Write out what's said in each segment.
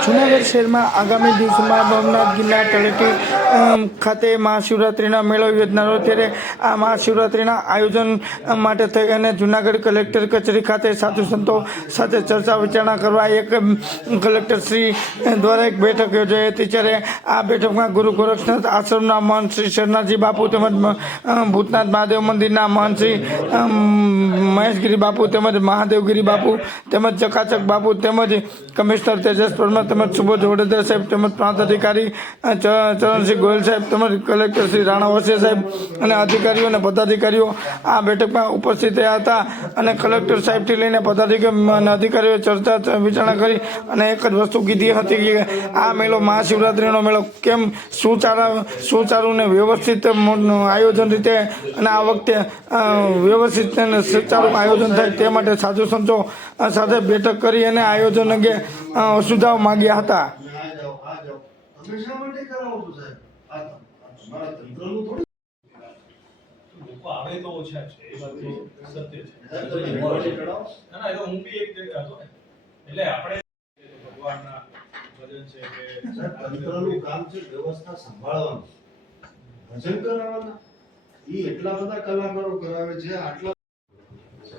જૂનાગઢ શહેરમાં આગામી દિવસોમાં ભવનાથ ગિરનાર તળેટી ખાતે મહાશિવરાત્રિના મેળો યોજનારો ત્યારે આ મહાશિવરાત્રિના આયોજન માટે થઈ અને જુનાગઢ કલેક્ટર કચેરી ખાતે સાધુ સંતો સાથે ચર્ચા વિચારણા કરવા એક કલેક્ટર શ્રી દ્વારા એક બેઠક યોજાઈ હતી ત્યારે આ બેઠકમાં ગુરુ ગોરખનાથ આશ્રમના મહંત શ્રી શરણાજી બાપુ તેમજ ભૂતનાથ મહાદેવ મંદિરના મહંત શ્રી મહેશગીરી બાપુ તેમજ મહાદેવગીરી બાપુ તેમજ ચકાચક બાપુ તેમજ કમિશનર તેજસ પરમાર તેમજ સુબોધ વડોદરા સાહેબ તેમજ પ્રાંત અધિકારી ચરણસિંહ ગોયલ સાહેબ તેમજ કલેક્ટર શ્રી રાણા વસે સાહેબ અને અધિકારીઓ અને પદાધિકારીઓ આ બેઠકમાં ઉપસ્થિત રહ્યા હતા અને કલેક્ટર સાહેબથી લઈને પદાધિકારી અને અધિકારીઓ ચર્ચા વિચારણા કરી અને એક જ વસ્તુ કીધી હતી કે આ મેળો મહાશિવરાત્રિનો મેળો કેમ સુચારા, સુચારું ને વ્યવસ્થિત આયોજન રીતે અને આ વખતે વ્યવસ્થિત અને સુચારું આયોજન થાય તે માટે સાધુ સંતો સાથે બેઠક કરી અને આયોજન અંગે સુધારો માગ્યા હતા. આ જાઓ આ જાઓ. તમે શા માટે કરાવો છો સાહેબ? આ આ તંત્રનું થોડું લોકો આવે તો ઓછા છે એ વાત તો સત્ય છે. સાહેબ, તમે મોરલી ચડાવો ના ના એ તો હું બી એક જગ્યા હતો એટલે આપણે ભગવાનના ભજન છે કે તંત્રનું કામ છે વ્યવસ્થા સંભાળવાનું. ભજન કરાવવાના? એ એટલા બધા કલાકારો કરાવે છે આટલા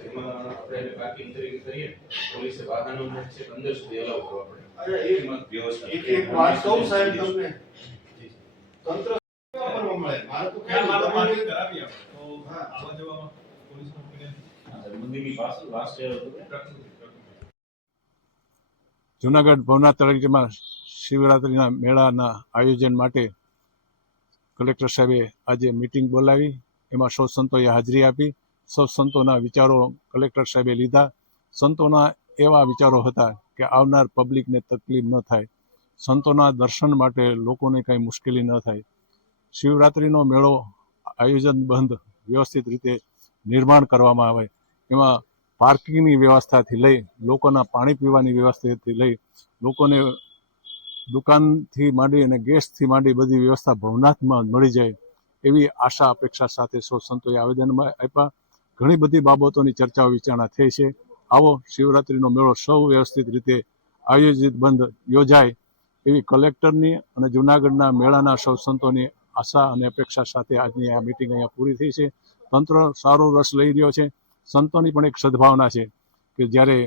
એમાં આપણે પાર્કિંગ તરીકે કરીએ. પોલીસે વાહનો છે અંદર સુધી અલાઉ કરવા પડે અરે એક વ્યવસ્થા એક વાત કહું સાહેબ તમને. તંત્ર વાપરવા મળે. મારે તો કઈ મારો તમારે- કરાવી આપો તો હા. આવા જવામાં પોલીસનો opinion. મંદિરની પાસે લાસ્ટ યર હતું કે પ્રકૃતિ, પ્રકૃતિ. જુનાગઢ ભવનાથ તળેટીમાં શિવરાત્રિના મેળાના આયોજન માટે કલેક્ટર સાહેબે આજે મિટિંગ બોલાવી. એમાં સૌ સંતોએ હાજરી આપી. સૌ સંતોના વિચારો કલેક્ટર સાહેબે લીધા. સંતોના એવા વિચારો હતા કે આવનાર પબ્લિકને તકલીફ ન થાય. સંતોના દર્શન માટે લોકોને કંઈ મુશ્કેલી ન થાય. શિવરાત્રિનો મેળો આયોજન બંધ વ્યવસ્થિત રીતે નિર્માણ કરવામાં આવે. એમાં પાર્કિંગની વ્યવસ્થાથી લઈ, લોકોના પાણી પીવાની વ્યવસ્થાથી લઈ, લોકોને દુકાનથી માંડી અને ગેસથી માંડી બધી વ્યવસ્થા ભવનાથમાં મળી જાય એવી આશા, અપેક્ષા સાથે સૌ સંતોએ આવેદનમાં આપ્યા. ઘણી બધી બાબતોની ચર્ચા વિચારણા થઈ છે. આવો શિવરાત્રિનો મેળો સૌ વ્યવસ્થિત રીતે આયોજિત બંધ યોજાય. એવી કલેક્ટરની અને જૂનાગઢના મેળાના સૌ સંતોની આશા અને અપેક્ષા સાથે આજની આ મિટિંગ અહીંયા પૂરી થઈ છે. તંત્ર સારો રસ લઈ રહ્યો છે. સંતોની પણ એક સદભાવના છે કે જ્યારે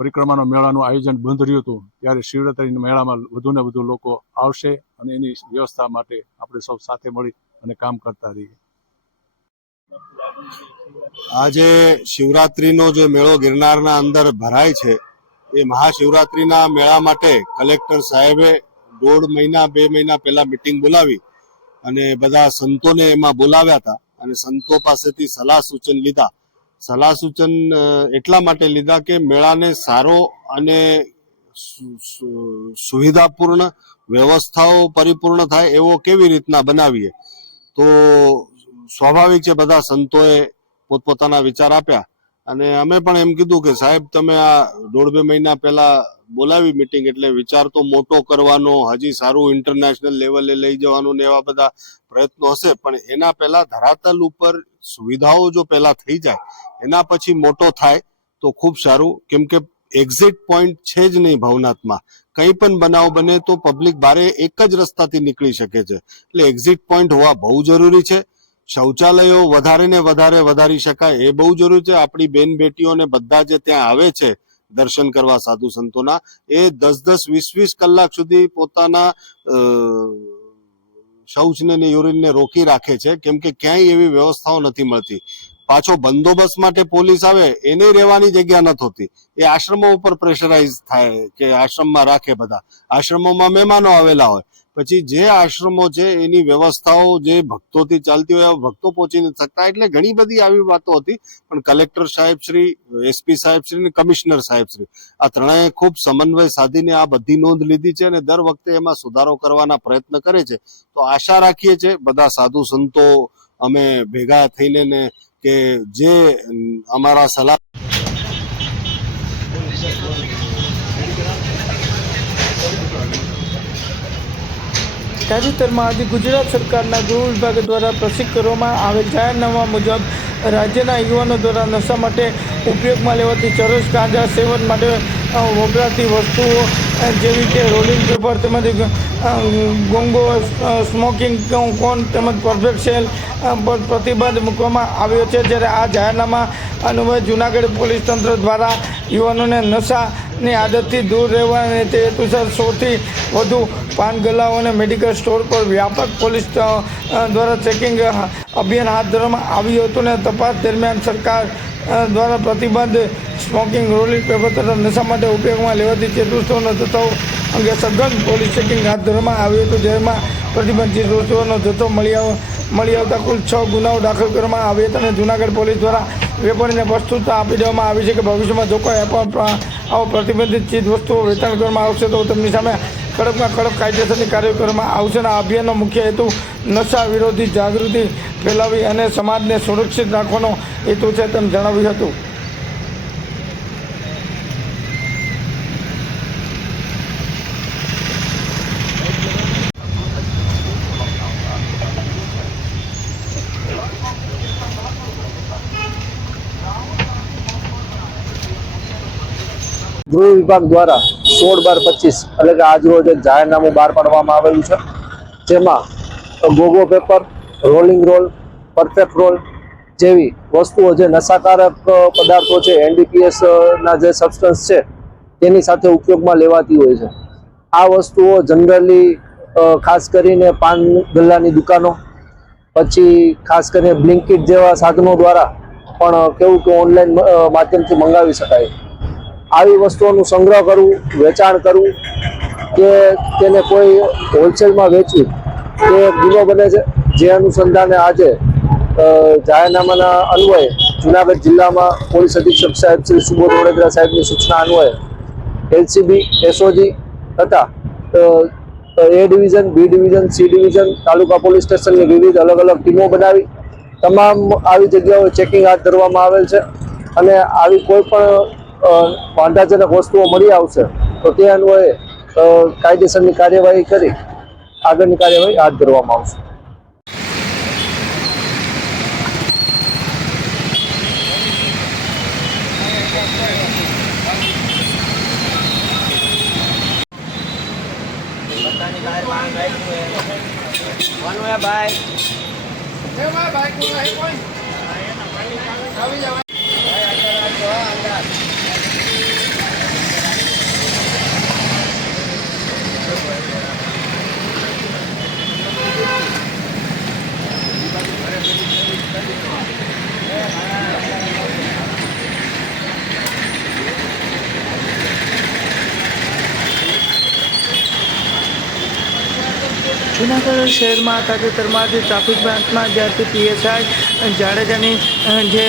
પરિક્રમાનો મેળાનું આયોજન બંધ રહ્યું હતું, ત્યારે શિવરાત્રિના મેળામાં વધુ ને વધુ લોકો આવશે અને એની વ્યવસ્થા માટે આપણે સૌ સાથે મળી અને કામ કરતા રહીએ. આજે શિવરાત્રીનો જે મેળો ગિરનારના અંદર ભરાય છે એ મહાશિવરાત્રીના મેળા માટે કલેક્ટર સાહેબે દોઢ મહિના, બે મહિના પહેલા મિટિંગ બોલાવી અને બધા સંતોને એમાં બોલાવ્યા હતા અને સંતો પાસેથી સલાહ સૂચન લીધા. સલાહ સૂચન એટલા માટે લીધા કે મેળાને સારો અને સુવિધાપૂર્ણ વ્યવસ્થાઓ પરિપૂર્ણ થાય એવો કેવી રીતના બનાવીએ? તો સ્વાભાવિક છે બધા સંતોએ પોતપોતાના વિચાર આપ્યા. અને અમે પણ એમ કીધું કે સાહેબ, તમે આ દોઢ બે મહિના પહેલા બોલાવી મિટિંગ એટલે વિચાર તો મોટો કરવાનો, હજી સારું ઇન્ટરનેશનલ લેવલે લઈ જવાનું ને એવા બધા પ્રયત્નો હશે, પણ એના પહેલા ધરાતલ ઉપર સુવિધાઓ જો પહેલા થઈ જાય, એના પછી મોટો થાય તો ખૂબ સારું. કેમ કે એક્ઝિટ પોઈન્ટ છે જ નહીં ભવનાથમાં. કંઈ પણ બનાવ બને તો પબ્લિક બારે એક જ રસ્તાથી નીકળી શકે છે. એટલે એક્ઝિટ પોઈન્ટ હોવા બહુ જરૂરી છે. શૌચાલયો વધારે ને વધારે વધારી શકાય એ બહુ જરૂરી છે. આપણી બેન બેટીઓને બધા જે ત્યાં આવે છે દર્શન કરવા સાધુ સંતોના, એ દસ દસ વીસ વીસ કલાક સુધી પોતાના શૌચને ને યુરિનને રોકી રાખે છે. કેમ કે ક્યાંય એવી વ્યવસ્થાઓ નથી મળતી. પાછો બંદોબસ્ત માટે પોલીસ આવે એને રહેવાની જગ્યા નથી હોતી એ આશ્રમો ઉપર પ્રેશરાઇઝ થાય કે આશ્રમમાં રાખે બધા. આશ્રમોમાં મહેમાનો આવેલા હોય. પછી જે આશ્રમો છે, એની વ્યવસ્થાઓ જે ભક્તોથી ચાલતી હોય ભક્તો પહોંચી નથી શકતા. એટલે ઘણી બધી આવી વાતો હતી, પણ કલેક્ટર સાહેબ શ્રી એસપી સાહેબ શ્રી અને કમિશનર સાહેબ શ્રી, આ ત્રણેય ખૂબ સમન્વય સાધીને આ બધી નોંધ લીધી છે અને દર વખતે એમાં સુધારો કરવાના પ્રયત્ન કરે છે. તો આશા રાખીએ છીએ, બધા સાધુ સંતો અમે ભેગા થઈને ને કે જે અમારા સલાહ તાજેતરમાં આજે ગુજરાત સરકારના ગૃહ વિભાગ દ્વારા પ્રસિદ્ધ કરવામાં આવેલ જાહેરનામા મુજબ રાજ્યના યુવાનો દ્વારા નશા માટે ઉપયોગમાં લેવાતી ચરસ, ગાંજા સેવન માટે વપરાતી વસ્તુઓ જેવી કે રોલિંગ પેપર તેમજ ગોંગો સ્મોકિંગ કોન તેમજ પરફેક્ટ સેલ પર પ્રતિબંધ મૂકવામાં આવ્યો છે. જ્યારે આ જાહેરનામા અન્વયે જૂનાગઢ પોલીસ તંત્ર દ્વારા યુવાનોને નશાની આદતથી દૂર રહેવા અને તે હેતુસર સૌથી વધુ પાન ગલ્લાઓ અને મેડિકલ સ્ટોર પર વ્યાપક પોલીસ દ્વારા ચેકિંગ અભિયાન હાથ ધરવામાં આવ્યું હતું અને તપાસ દરમિયાન સરકાર દ્વારા પ્રતિબંધ સ્મોકિંગ, રોલિંગ પેપર તથા નશા માટે ઉપયોગમાં લેવાતી ચેતવસ્તુઓનો જથ્થો અંગે સઘન પોલીસ ચેકિંગ હાથ ધરવામાં આવ્યું હતું, જેમાં પ્રતિબંધિત વસ્તુઓનો જથ્થો મળી આવ, મળી આવતા કુલ છ ગુનાઓ દાખલ કરવામાં આવ્યા હતા અને જૂનાગઢ પોલીસ દ્વારા વેપારીને પ્રસ્તુતતા આપી દેવામાં આવી છે કે ભવિષ્યમાં જો કોઈ આવો પ્રતિબંધિત ચીજ વસ્તુઓ વેચાણ કરવામાં આવશે તો તેમની સામે કડકમાં કડક કાયદેસરની કાર્યો કરવામાં આવશે અને આ અભિયાનનો મુખ્ય હેતુ નશા વિરોધી જાગૃતિ ફેલાવી અને સમાજને સુરક્ષિત રાખવાનો હેતુ છે તેમ જણાવ્યું હતું. ગૃહ વિભાગ દ્વારા સોળ બાર પચીસ, એટલે કે આજરોજ એક જાહેરનામું બહાર પાડવામાં આવેલું છે, જેમાં Gogo paper rolling roll perfect roll જેવી વસ્તુઓ જે નશાકારક પદાર્થો છે એનડીપીએસના જે સબસ્ટન્સ છે, તેની સાથે ઉપયોગમાં લેવાતી હોય છે. આ વસ્તુઓ જનરલી ખાસ કરીને પાન ગલ્લાની દુકાનો, પછી ખાસ કરીને બ્લિંકિટ જેવા સાધનો દ્વારા પણ કેવું કે ઓનલાઈન માધ્યમથી મંગાવી શકાય. આવી વસ્તુઓનું સંગ્રહ કરવું, વેચાણ કરવું, કે તેને કોઈ હોલસેલમાં વેચવું તે ગુનો બને છે. જે અનુસંધાને આજે જાહેરનામાના અન્વયે જુનાગઢ જિલ્લામાં પોલીસ અધિક્ષક સાહેબ શ્રી સુબોધ વડોદરા સાહેબની સૂચના અન્વયે એલસીબી, એસઓજી તથા A division, B division, C division, taluka police સ્ટેશનની વિવિધ અલગ અલગ ટીમો બનાવી, તમામ આવી જગ્યાઓ ચેકિંગ હાથ ધરવામાં આવેલ છે. અને આવી કોઈ પણ વાંધાજનક વસ્તુઓ મળી આવશે, તો તે અન્વયે કાયદેસરની કાર્યવાહી કરી, આગળની કાર્યવાહી હાથ ધરવામાં આવશે. જુનાગઢ શહેરમાં તાજેતરમાં જે ટ્રાફિક બ્રાન્ચમાં જ્યારથી પીએસઆઈ જાડેજાની જે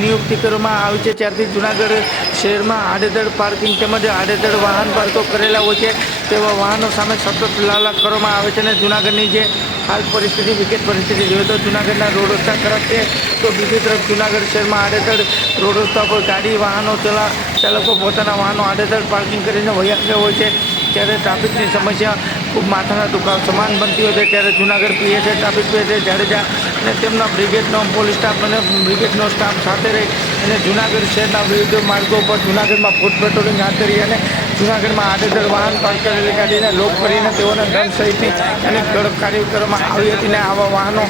નિયુક્તિ કરવામાં આવી છે, ત્યારથી જુનાગઢ શહેરમાં આડેધડ પાર્કિંગ તેમજ આડેધડ વાહન પાર્કો કરેલા હોય છે, તેવા વાહનો સામે સતત લાલા કરવામાં આવે છે અને જુનાગઢની જે હાલ પરિસ્થિતિ, વિકેટ પરિસ્થિતિ જોઈએ તો જુનાગઢના રોડ રસ્તા ખરાબ છે. તો બીજી તરફ જુનાગઢ શહેરમાં આડેધડ રોડ રસ્તા પર ગાડી વાહનો ચલા, ચાલકો પોતાના વાહનો આડેધડ પાર્કિંગ કરીને વહી ગયા હોય છે. ત્યારે ટ્રાફિકની સમસ્યા ખૂબ માથાના દુખાવ સમાન બનતી હોય છે, ત્યારે Junagadh PSA traffic PSA Jadeja અને તેમના બ્રિગેડનો પોલીસ સ્ટાફ અને બ્રિગેડનો સ્ટાફ સાથે રહી અને જુનાગઢ શહેરના વિવિધ માર્ગો પર જુનાગઢમાં ફૂટ પેટ્રોલિંગ હાથ ધરી અને જુનાગઢમાં આડેધડ વાહન પાર્ક કરેલી ગાડીને લોક કરીને તેઓને દંડ સહિતની અનેક કાર્ય કરવામાં આવી હતી અને આવા વાહનો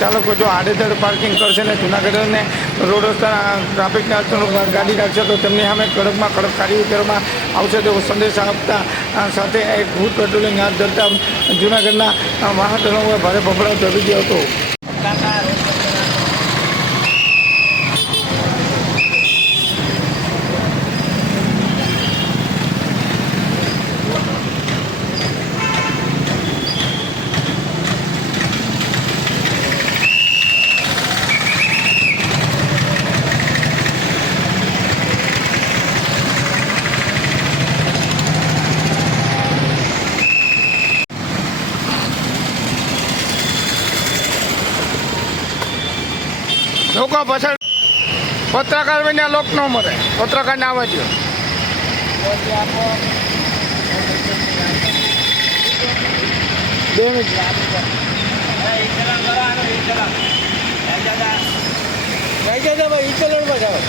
ચાલકો જો આડેધડ પાર્કિંગ કરશે ને જુનાગઢને રોડ રસ્તા ટ્રાફિકના ગાડી રાખશે તો તેમની સામે કડકમાં કડક કાર્યવાહી કરવામાં આવશે તેવો સંદેશ આપતા સાથે એક ભૂત પેટ્રોલિંગ હાથ ધરતા જુનાગઢના વાહન ચાલકોએ ભારે ફફડાટ ધરી ગયો હતો. લોકો પાછળ પત્રકાર વિના લોક ન મરે પત્રકારને આવવા દો. બે મિનિટ ભાઈ ઈ ચલણ જાઓ.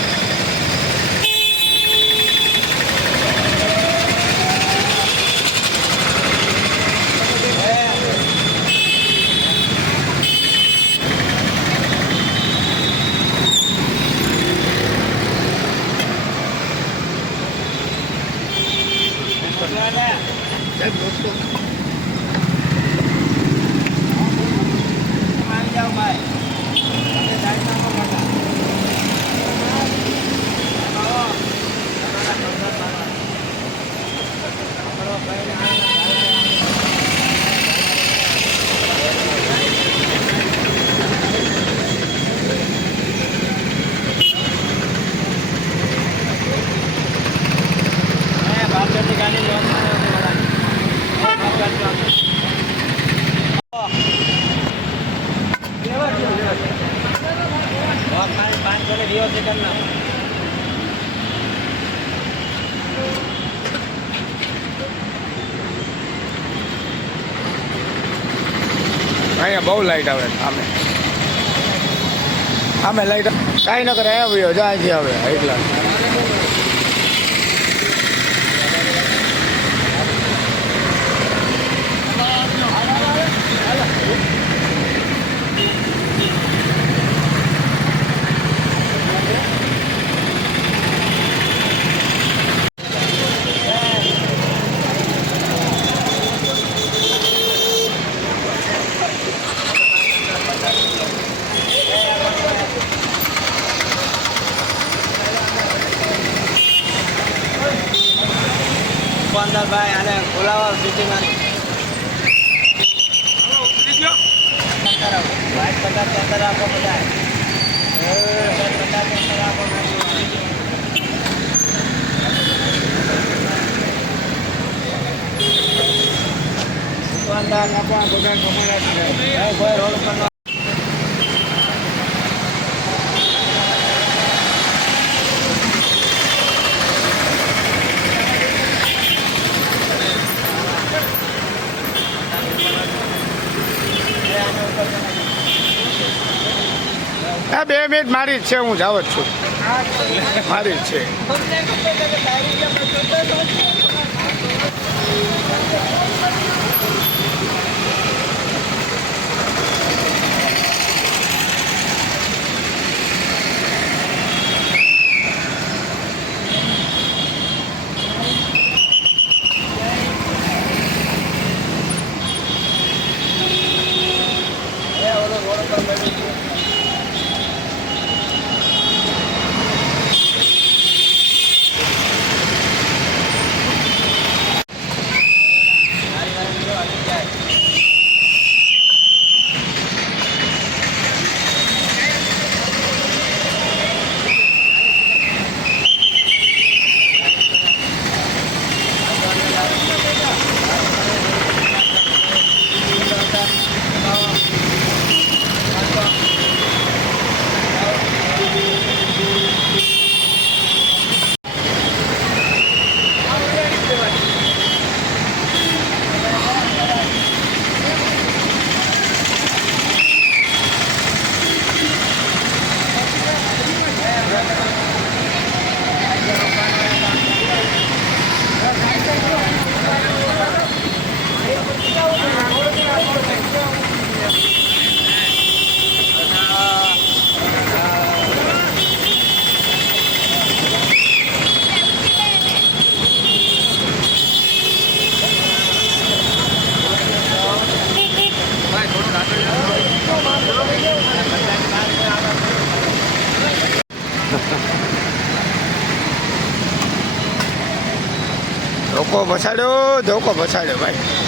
અહીંયા બહુ લાઈટ આવે સામે સામે લાઈટ કાંઈ ન કરે આવ્યો જાય છે હવે એટલા ભાઈ આને બોલાવો સિટીમાં વાઇટ પચાસ અંદર આપો બધા પચાસ અંદર આપો દુકાનદાર ના પણ બધા કમાડા ભાઈ રોડ ઉપર હા બે મિનિટ મારી છે હું જાવ જ છું. મારી જ છે. ધોકો પછાડ્યો ધોકો પછાડ્યો ભાઈ.